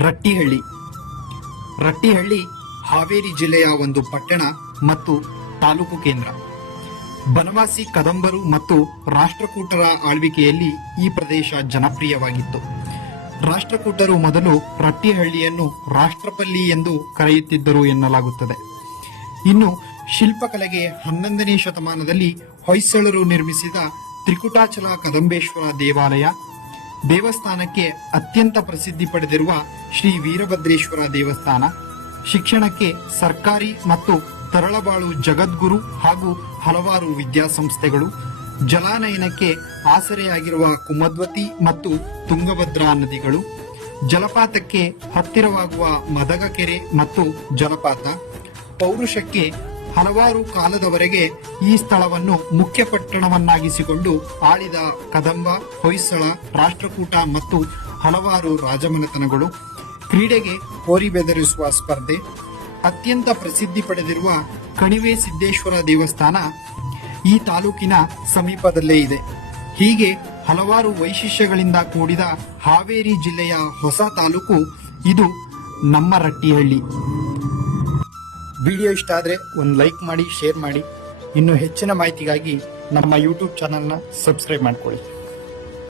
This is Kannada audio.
ರಟ್ಟಿಹಳ್ಳಿ. ರಟ್ಟಿಹಳ್ಳಿ ಹಾವೇರಿ ಜಿಲ್ಲೆಯ ಒಂದು ಪಟ್ಟಣ ಮತ್ತು ತಾಲೂಕು ಕೇಂದ್ರ. ಬನವಾಸಿ ಕದಂಬರು ಮತ್ತು ರಾಷ್ಟ್ರಕೂಟರ ಆಳ್ವಿಕೆಯಲ್ಲಿ ಈ ಪ್ರದೇಶ ಜನಪ್ರಿಯವಾಗಿತ್ತು. ರಾಷ್ಟ್ರಕೂಟರು ಮೊದಲು ರಟ್ಟಿಹಳ್ಳಿಯನ್ನು ರಾಷ್ಟ್ರಪಲ್ಲಿ ಎಂದು ಕರೆಯುತ್ತಿದ್ದರು ಎನ್ನಲಾಗುತ್ತದೆ. ಇನ್ನು ಶಿಲ್ಪಕಲೆಗೆ 11ನೇ ಶತಮಾನದಲ್ಲಿ ಹೊಯ್ಸಳರು ನಿರ್ಮಿಸಿದ ತ್ರಿಕುಟಾಚಲ ಕದಂಬೇಶ್ವರ ದೇವಸ್ಥಾನಕ್ಕೆ ಅತ್ಯಂತ ಪ್ರಸಿದ್ಧಿ ಪಡೆದಿರುವ ಶ್ರೀ ವೀರಭದ್ರೇಶ್ವರ ದೇವಸ್ಥಾನ, ಶಿಕ್ಷಣಕ್ಕೆ ಸರ್ಕಾರಿ ಮತ್ತು ತರಳಬಾಳು ಜಗದ್ಗುರು ಹಾಗೂ ಹಲವಾರು ವಿದ್ಯಾಸಂಸ್ಥೆಗಳು, ಜಲಾನಯನಕ್ಕೆ ಆಸರೆಯಾಗಿರುವ ಕುಮದ್ವತಿ ಮತ್ತು ತುಂಗಭದ್ರಾ ನದಿಗಳು, ಜಲಪಾತಕ್ಕೆ ಹತ್ತಿರವಾಗುವ ಮದಗಕೆರೆ ಮತ್ತು ಜಲಪಾತ, ಪೌರುಷಕ್ಕೆ ಹಲವಾರು ಕಾಲದವರೆಗೆ ಈ ಸ್ಥಳವನ್ನು ಮುಖ್ಯ ಪಟ್ಟಣವನ್ನಾಗಿಸಿಕೊಂಡು ಆಳಿದ ಕದಂಬ, ಹೊಯ್ಸಳ, ರಾಷ್ಟ್ರಕೂಟ ಮತ್ತು ಹಲವಾರು ರಾಜಮನೆತನಗಳು, ಕ್ರೀಡೆಗೆ ಹೋರಿ ಬೆದರಿಸುವ ಸ್ಪರ್ಧೆ, ಅತ್ಯಂತ ಪ್ರಸಿದ್ಧಿ ಪಡೆದಿರುವ ಕಣಿವೆ ಸಿದ್ದೇಶ್ವರ ದೇವಸ್ಥಾನ ಈ ತಾಲೂಕಿನ ಸಮೀಪದಲ್ಲೇ ಇದೆ. ಹೀಗೆ ಹಲವಾರು ವೈಶಿಷ್ಟ್ಯಗಳಿಂದ ಕೂಡಿದ ಹಾವೇರಿ ಜಿಲ್ಲೆಯ ಹೊಸ ತಾಲೂಕು ಇದು ನಮ್ಮ ರಟ್ಟಿಹಳ್ಳಿ. ವಿಡಿಯೋ ಇಷ್ಟ ಆದರೆ ಒಂದು ಲೈಕ್ ಮಾಡಿ, ಶೇರ್ ಮಾಡಿ. ಇನ್ನು ಹೆಚ್ಚಿನ ಮಾಹಿತಿಗಾಗಿ ನಮ್ಮ ಯೂಟ್ಯೂಬ್ ಚಾನಲ್ನ ಸಬ್ಸ್ಕ್ರೈಬ್ ಮಾಡ್ಕೊಳ್ಳಿ.